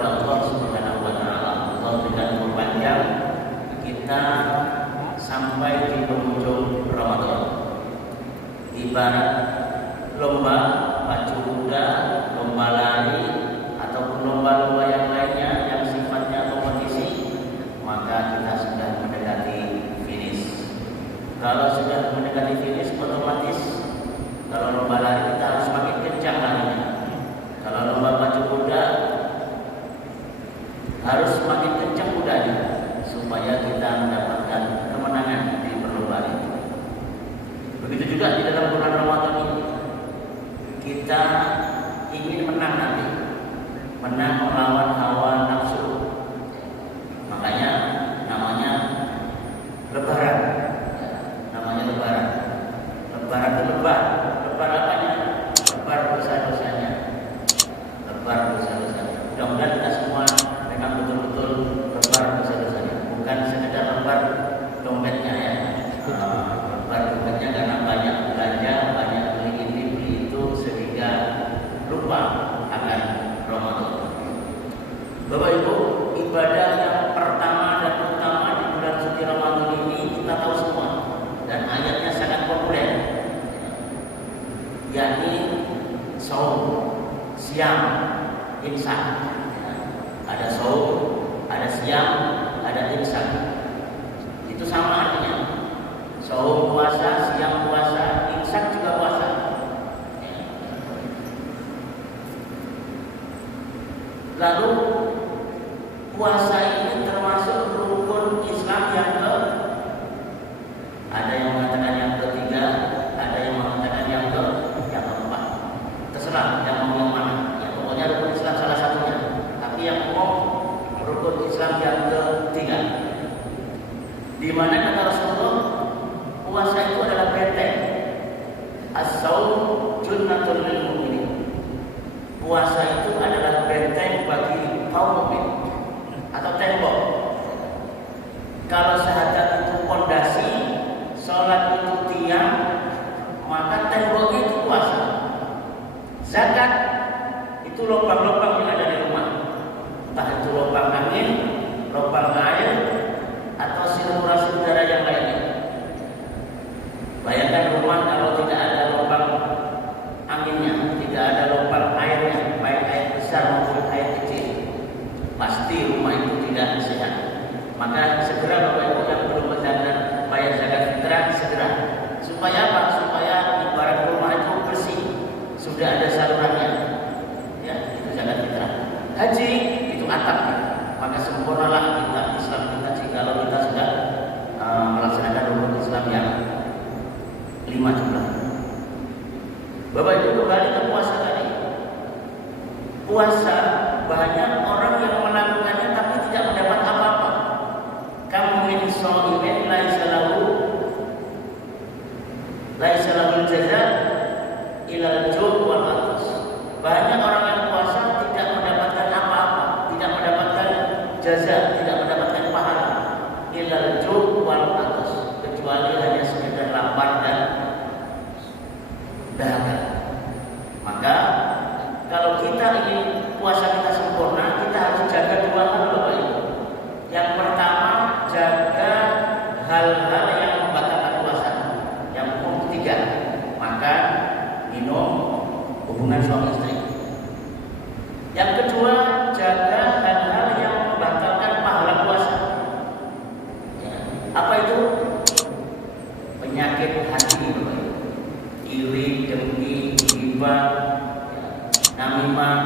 kepada Allah Subhanahu wa taala. Allah berikan umur panjang kita sampai di penghujung Ramadan. Ibarat lomba pacu kuda, lomba lari ataupun lomba-lomba yang lainnya yang sifatnya kompetisi, maka kita sudah mendekati finish. Kalau sudah mendekati finish, otomatis kalau lomba lari kita harus makin kencang larinya. Kalau lomba pacu kuda harus makin kencang kudanya supaya kita mendapatkan kemenangan di perlombaan itu. Begitu juga di dalam bulan Ramadan ini, kita ingin menang nanti, menang melawan hawa nafsu. Makanya namanya Lebaran. Namanya Lebaran. Lebaran itu lebar. Lebar apanya? Lebar dosa-dosanya. Lebar dosa-dosanya. Mudah-mudahan kita semua memang betul-betul lebar dosa-dosanya. Bukan sekedar lebar dompetnya ya. Lebar dompetnya karena banyak belanja, banyak beli ini beli itu sehingga lupa akan Ramadan. Bapak Ibu, ibadah yang pertama dan utama di bulan suci Ramadan ini kita tahu semua dan ayatnya sangat populer, yakni saum, siam, imsak. Ada saum, ada siam, ada imsak. Itu sama artinya. Saum puasa, siam puasa, imsak juga puasa. Lalu puasa ini termasuk rukun Islam yang ada yang mengatakan yang ketiga, ada yang mengatakan yang keempat. Terserah yang mau yang mana. Ya, pokoknya rukun Islam salah satunya. Tapi yang umum rukun Islam yang ketiga. Di mana kata Rasulullah, puasa itu adalah benteng. As-saum junnatul lil mu'minin. Puasa itu adalah benteng bagi kaum mukmin atau tembok. Kalau syahadat itu pondasi, sholat itu tiang, maka temboknya itu puasa. Zakat itu lubang-lubang yang ada di rumah, entah itu lubang angin, lubang air, atau sirkulasi udara yang lainnya. Bayangkan rumah kalau tidak ada lubang anginnya, tidak ada lubang airnya, baik air besar maupun air kecil, pasti rumah itu tidak sehat. Maka segera Bapak Ibu yang belum menjalankan bayar zakat fitrah, segera. Supaya apa? Supaya ibarat rumah itu bersih, sudah ada salurannya. Ya, itu zakat fitrah. Haji itu atapnya. Maka sempurnalah kita Islam kita jikalau kita sudah melaksanakan rukun Islam yang 5 jumlah. Bapak Ibu, kembali ke puasa tadi. Puasa banyak orang yang melakukannya tapi tidak mendapat apa-apa. Kam min shaimin laisa lahu jaza ilal ju' wal atas. Banyak orang yang puasa tidak mendapatkan apa-apa, tidak mendapatkan jaza, tidak mendapatkan pahala ilal ju' wal atas, kecuali hanya sekedar lapar dan dahaga. Maka kalau kita ingin puasa kita sempurna, kita harus jaga 2 hal Bapak Ibu. Yang pertama, jaga hal-hal yang membatalkan puasa. Yang umum 3, makan, minum, hubungan suami istri. Yang kedua, jaga hal-hal yang membatalkan pahala puasa. Apa itu? Penyakit hati Bapak Ibu. Iri, dengki, ghibah, namimah,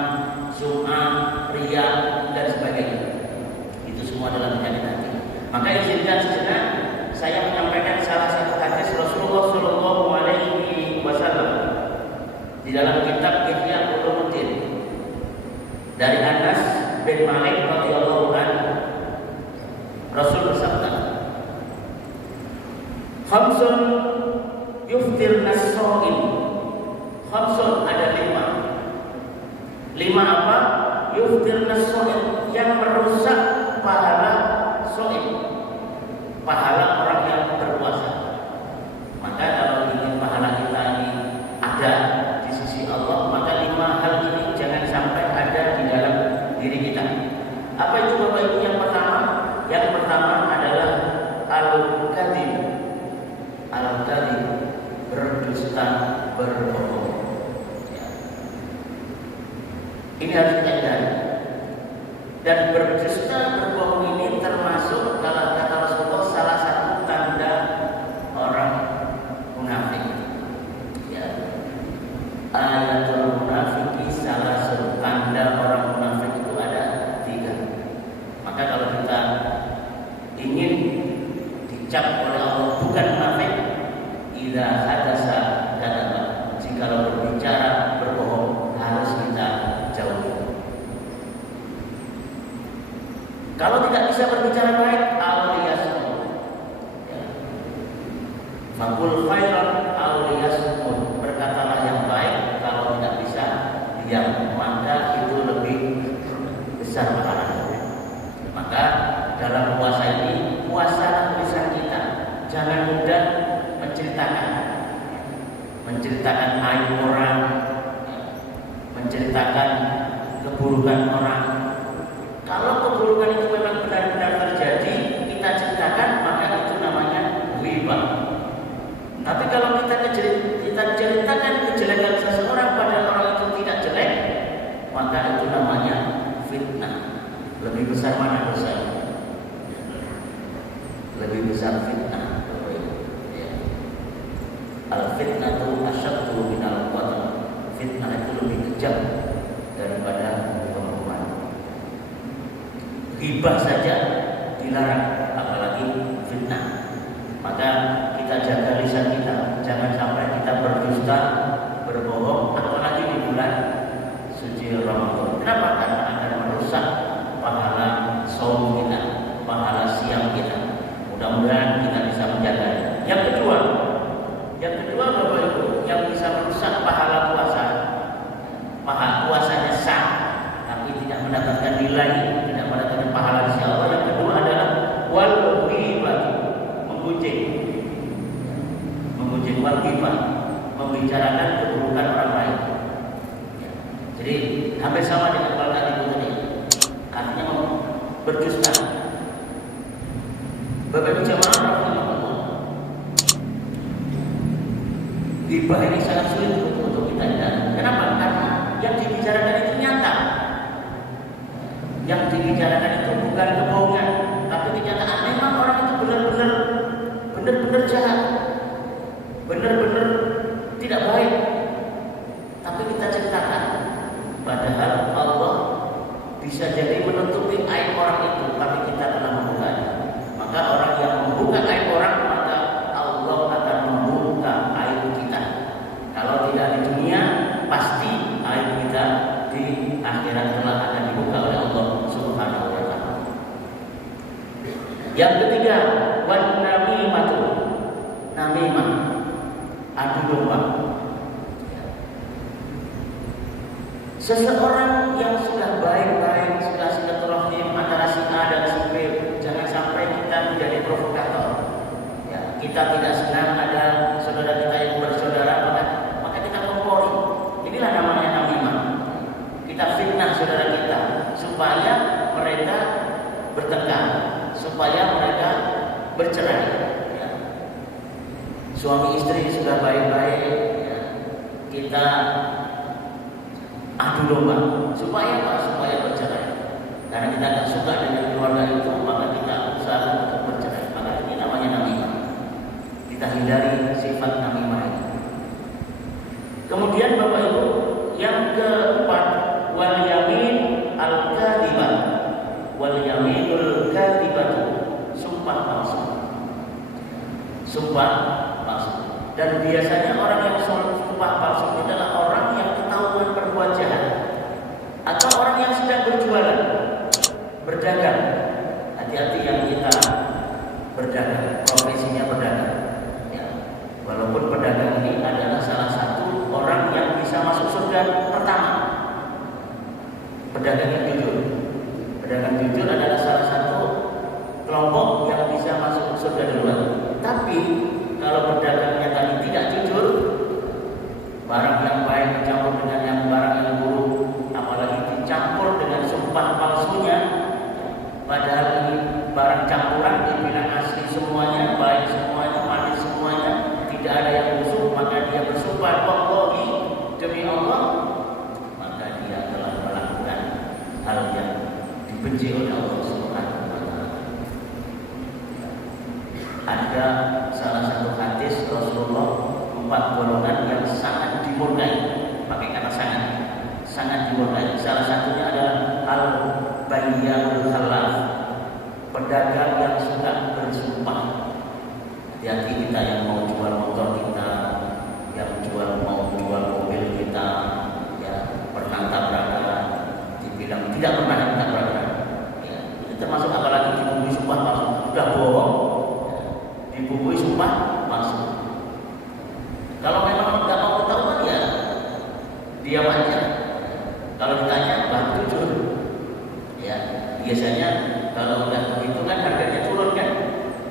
sum'ah, riya, dan sebagainya. Itu semua adalah penyakit hati. Maka izinkan sejenak saya menyampaikan salah satu hadis Rasulullah Shallallahu Alaihi Wasallam di dalam kitab Ihya Ulumuddin dari Anas bin Malik radhiyallahu anhu. Rasul bersabda, "Khamsun yuftirna as-shaim." Khamsun ada 5 apa? Yuftirna as-shaim, yang merusak pahala shaim, pahala orang yang berpuasa. Maka kalau ingin pahala kita ini ada di sisi Allah, maka 5 hal ini jangan sampai ada di dalam diri kita. Ini harus kita hindari. Dan berdusta berbohong ini termasuk kalau kata Rasulullah salah satu tanda orang munafik. Ya. Ayatul munafiki salah satu tanda orang munafik itu ada 3. Maka kalau kita ingin dicap oleh Allah bukan munafik, idza hadasa kadzaba. Jikalau berbicara berbohong harus kita jauhi. Kalau tidak bisa berbicara baik, awliyasmut. Ya. Fakul khairan awliyasmut. Berkatalah yang baik. Kalau tidak bisa diam, maka itu lebih besar pahalanya. Maka dalam puasa ini, puasalah lisan kita. Jangan mudah menceritakan aib orang, menceritakan keburukan orang. Kalau keburukan itu memang benar-benar terjadi, kita ceritakan, maka itu namanya ghibah. Tapi kalau kita ceritakan kejelekan seseorang padahal orang itu tidak jelek, maka itu namanya fitnah. Lebih besar mana dosa? Lebih besar fitnah. Al-fitnatu asyaddu minal qatl. Fitnah itu lebih kejam daripada pembunuhan. Ghibah saja dilarang, apalagi fitnah. Maka kita jaga lisan kita, jangan sampai kita berdusta, berbohong, apalagi di bulan suci Ramadan. Kenapa? Karena akan merusak pahala saum kita, pahala siang kita. Mudah-mudahan kita bisa menjaganya. Yang kedua Bapak Ibu, yang bisa merusak pahala puasa, puasanya sah, tapi tidak mendapatkan nilai, tidak mendapatkan pahala di sisi Allah. Yang kedua adalah wal ghibah, menggunjing wal ghibah, membicarakan keburukan orang lain. Jadi hampir sama dengan wal kadhib tadi, artinya berdusta. Bapak Ibu jamaah rahimahullah, ghibah ini sangat sulit untuk kita hindari. Kenapa? Karena yang dibicarakan itu nyata. Yang dibicarakan itu bukan kebohongan, tapi kenyataan. Memang orang itu benar-benar jahat, benar-benar tidak baik. Tapi kita ceritakan, padahal Allah bisa jadi menutupi aib orang itu, tapi kita telah membukanya. Maka orang yang membuka aib orang, maka Allah akan membuka aib kita. Kalau tidak di dunia, pasti aib kita di akhirat kelak akan dibuka oleh Allah Subhanahu wa taala. Yang ketiga, wan namimatu. Namimah, adu domba. Seseorang yang sudah baik-baik, sudah silaturahim antara si A dan si B, jangan sampai kita menjadi provokator. Ya, kita tidak senang ada saudara kita yang bersaudara, maka kita kompori. Inilah namanya namimah. Kita fitnah saudara kita supaya mereka bertengkar, supaya mereka bercerai. Ya. Suami istri sudah baik-baik, ya. Kita adu domba supaya bercerai. Karena kita tidak suka dengan keluarga itu, maka kita usaha untuk bercerai. Maka ini namanya namimah. Kita hindari sifat namimah ini. Kemudian Bapak Ibu, yang keempat, wal yamin al kadhibah. Wal yaminul kadhibah, sumpah palsu. Sumpah palsu. Dan biasanya orang yang sumpah palsu adalah orang yang ketahuan berbuat jahat, atau orang yang sedang berjualan, berdagang. Hati-hati yang kita berdagang, profesinya berdagang. Ya. Walaupun pedagang ini adalah salah satu orang yang bisa masuk surga pertama. Pedagang yang jujur. Pedagang jujur adalah salah satu kelompok yang bisa masuk surga duluan. Tapi kalau pedagangnya tadi tidak jujur, barang yang baik dicampur dengan yang barang yang buruk, apalagi dicampur dengan sumpah palsunya, padahal ini barang campuran, dibilang asli semuanya, baik semuanya, manis semuanya, tidak ada yang busuk, maka dia bersumpah wallahi, demi Allah, maka dia telah melakukan sangat dimurkai. Salah satunya adalah al-bayya'ul halal, pedagang yang suka bersumpah. Hati-hati kita yang mau jual motor kita, yang mau jual mobil kita, ya pernah tabrakan, dibilang tidak pernah tabrakan. Ya, itu termasuk apalagi dibumbui sumpah palsu, sudah bohong, ya, dibumbui sumpah palsu. Kalau memang nggak mau ketahuan ya diam aja. Kalau ditanya baru jujur. Ya, biasanya kalau udah begitu kan harganya turun kan,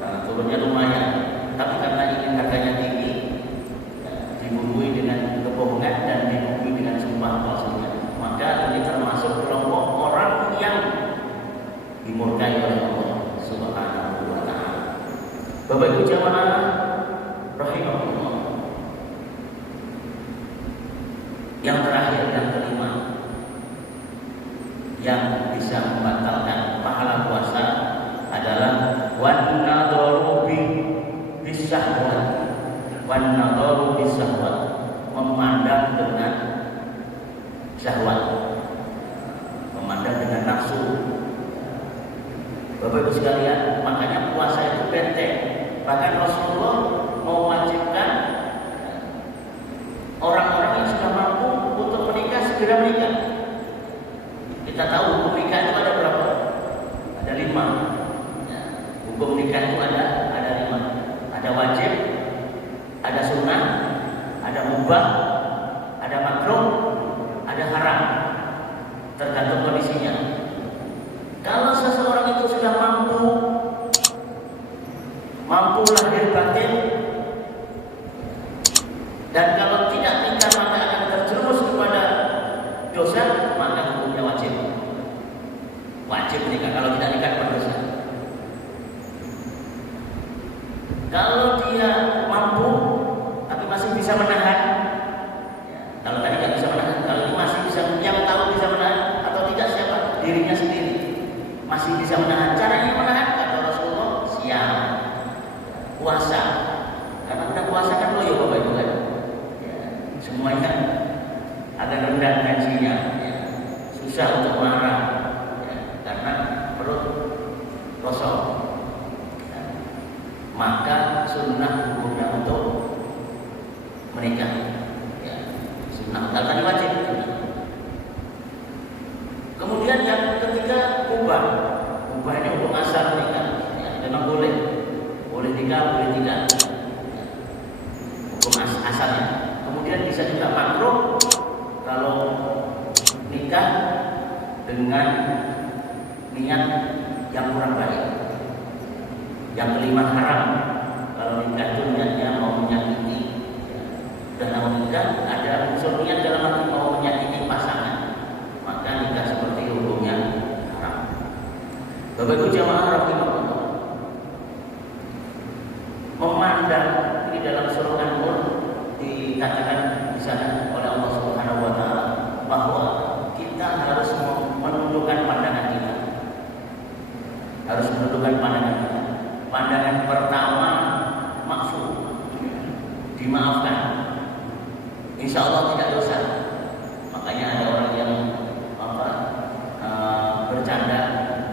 nah, turunnya lumayan. Tapi karena ingin harganya tinggi, ya, dibumbui dengan kebohongan dan dibumbui dengan sumpah palsunya, maka ini termasuk kelompok orang yang dimurkai oleh Allah Subhanahu wa Ta'ala. Bapak Ibu jamaah rahimahullah. Yang terakhir, yang kelima, yang bisa membatalkan pahala puasa adalah wan nadharu bisahwat. Wan nadharu bisahwat, memandang dengan syahwat, memandang dengan nafsu. Bapak Ibu sekalian, makanya puasa itu benteng. Bahkan Rasulullah mewajibkan orang-orang yang sudah mampu untuk menikah segera menikah. Kita tahu hukum nikah itu ada berapa? Ada 5. Ya, hukum nikah itu ada 5. Ada wajib, ada sunnah, ada mubah, ada makruh, ada haram. Tergantung kondisinya. Kalau seseorang itu sudah mampu lahir batin, dan kalau tidak nikah maka akan terjerumus kepada dosa, maka hukumnya wajib. Wajib nikah, kalau tidak nikah berdosa. Kalau dia mampu tapi masih bisa menahan, ya, kalau tadi nggak bisa menahan, kalau ini masih bisa, yang tahu bisa menahan atau tidak siapa? Dirinya sendiri. Masih bisa menahan. Caranya menahan kata Rasulullah, siam, puasa. Karena udah puasa kan loyo Bapak Ibu kan. Semuanya agak rendah tensinya, ya. Susah untuk marah, ya, karena perut kosong. Ya. Maka sunnah hukumnya untuk menikah, ya. Sunnah tadi wajib. Kemudian yang ketiga ubah. Ubah ini hukum asal menikah, ya, memang boleh nikah, boleh tidak, ya. Hukum asalnya. Kemudian bisa juga makruh kalau nikah dengan niat yang kurang baik. Yang kelima haram kalau nikah itu niatnya mau menyakiti. Dan mau nikah ada unsur niat dalam arti mau menyakiti pasangan, maka nikah seperti hukumnya haram. Bapak Ibu jamaah rahimahullah, memandang ini dalam surah An-Nur dikatakan di sana oleh Allah Subhanahu wa Ta'ala bahwa kita harus menundukkan pandangan kita. Harus menundukkan pandangan kita. Pandangan pertama maksud dimaafkan. Insya Allah tidak dosa. Makanya ada orang yang bercanda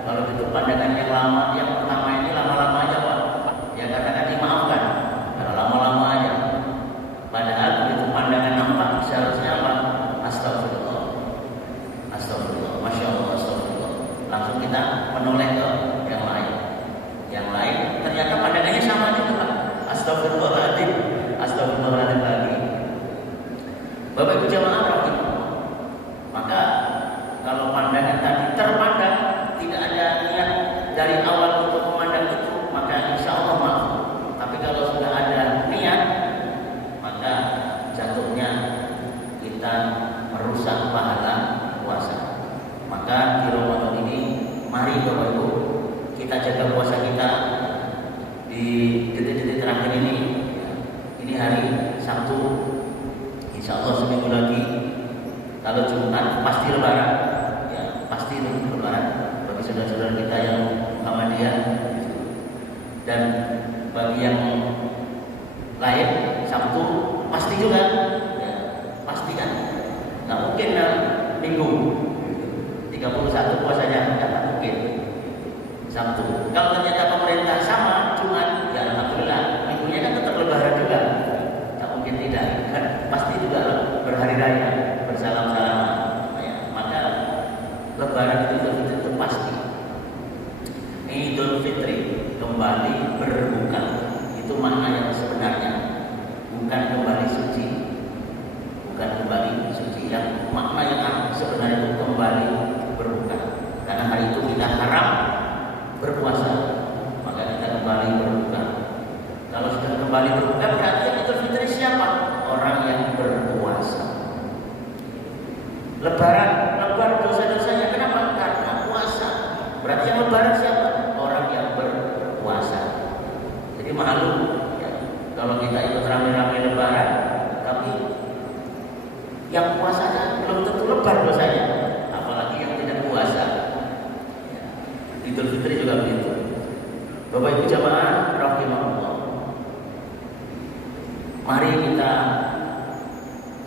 kalau itu pandangan yang lama, yang pertama ini lama-lama aja Pak. Ya katakan dimaafkan. Kalau lama-lama aja. Padahal begitu pandangan nampak seharusnya apa? Astagfirullah, astagfirullah, masya Allah, astagfirullah. Langsung kita menoleh ke yang lain. Yang lain ternyata pandangannya sama juga Pak. Astagfirullahaladzim, astagfirullahaladzim lagi. Bapak Ibu jamaah rahimahullah. Maka kalau pandangan tadi terpandang tidak ada niat dari awal untuk memandang itu, maka insya Allah maaf. Tapi kalau sudah ada niat, maka jatuhnya kita merusak pahala puasa. Maka di Ramadan ini mari Bapak Ibu kita jaga puasa kita di detik-detik terakhir ini. Ini hari Sabtu, insya Allah seminggu lagi. Kalau Jumat pasti Lebaran, ya pasti Lebaran bagi saudara-saudara kita yang Muhammadiyah. Dan bagi yang lain Sabtu pasti juga, ya, pasti kan. Nggak mungkin Minggu. 31 puasanya nggak mungkin. Sabtu. Kalau ternyata pemerintah sama Jumat, ya alhamdulillah. Minggunya kan tetap lebaran juga. Tak mungkin tidak. Kan pasti juga berhari raya, bersalam-salaman. Ya, maka lebaran itu pasti. Idul Fitri kembali berbuka. Itu makna yang sebenarnya. Bukan kembali suci. Bukan kembali suci. Yang makna yang sebenarnya itu kembali berbuka. Karena hari itu kita haram berpuasa, maka kita kembali berbuka. Kalau sudah kembali berbuka berarti yang Idul Fitri siapa? Orang yang berpuasa. Lebaran dosa-dosanya kenapa? Karena puasa. Berarti yang lebaran siapa? Orang yang berpuasa. Jadi malu ya, kalau kita ikut rame-rame lebaran, tapi yang puasanya belum tentu lebar dosanya, apalagi yang tidak puasa. Idul Fitri juga begitu. Bapak Ibu jamaah rahimahullah. Mari kita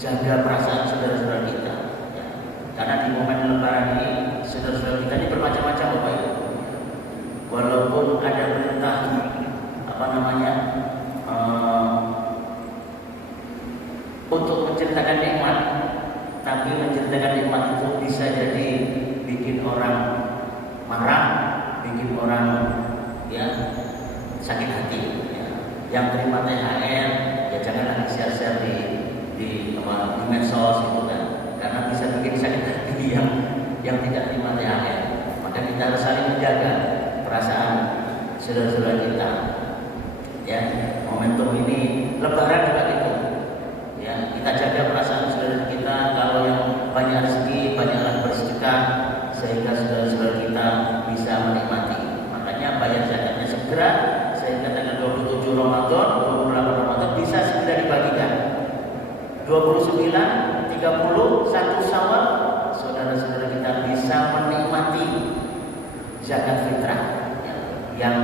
jaga perasaan saudara-saudara kita. Ya. Karena di momen lebaran ini saudara-saudara kita ini bermacam-macam Bapak Ibu. Walaupun ada perintah untuk menceritakan nikmat, tapi menceritakan nikmat itu bisa jadi bikin orang marah, bikin orang ya sakit hati. Ya. Yang terima THR ya jangan lagi share-share di medsos gitu kan, karena bisa bikin sakit hati yang tidak terima THR. Maka kita harus saling menjaga perasaan saudara-saudara kita. Ya, momentum ini Lebaran juga gitu. Ya, kita jaga perasaan saudara kita. Kalau yang banyak rezeki, banyaklah bersedekah sehingga saudara-saudara kita bisa menikmati. Makanya bayar zakatnya segera sehingga tanggal 27 Ramadan, 28 Ramadan bisa segera dibagikan. 29, 30, 1 Syawal saudara-saudara kita bisa menikmati zakat fitrah ya, yang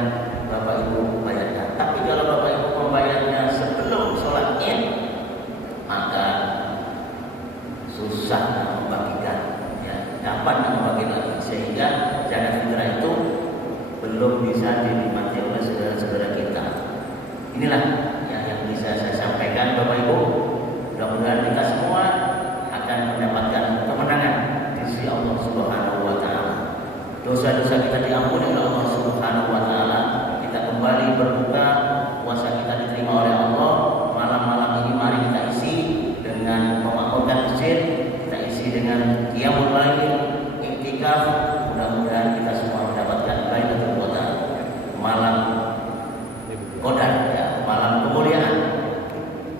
Bapak Ibu bayarkan. Tapi kalau Bapak Ibu membayarnya sebelum sholat Id, maka susah membagikan. Ya, kapan membagikan lagi? Sehingga zakat fitrah itu belum bisa dinikmati oleh saudara-saudara kita. Inilah yang bisa saya sampaikan Bapak Ibu. Mudah-mudahan kita semua akan mendapatkan kemenangan di sisi Allah Subhanahu wa taala. Dosa-dosa kita diampuni oleh Allah Subhanahu wa taala. Kita kembali berbuka, puasa kita diterima oleh Allah. Malam-malam ini mari kita isi dengan memakmurkan masjid, kita isi dengan qiyamul lail, iktikaf. Mudah-mudahan kita semua mendapatkan Lailatul Qadar, malam qadar ya, malam kemuliaan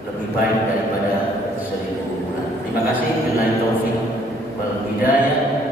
lebih baik daripada 1000 bulan. Terima kasih. Billahi taufik wal hidayah.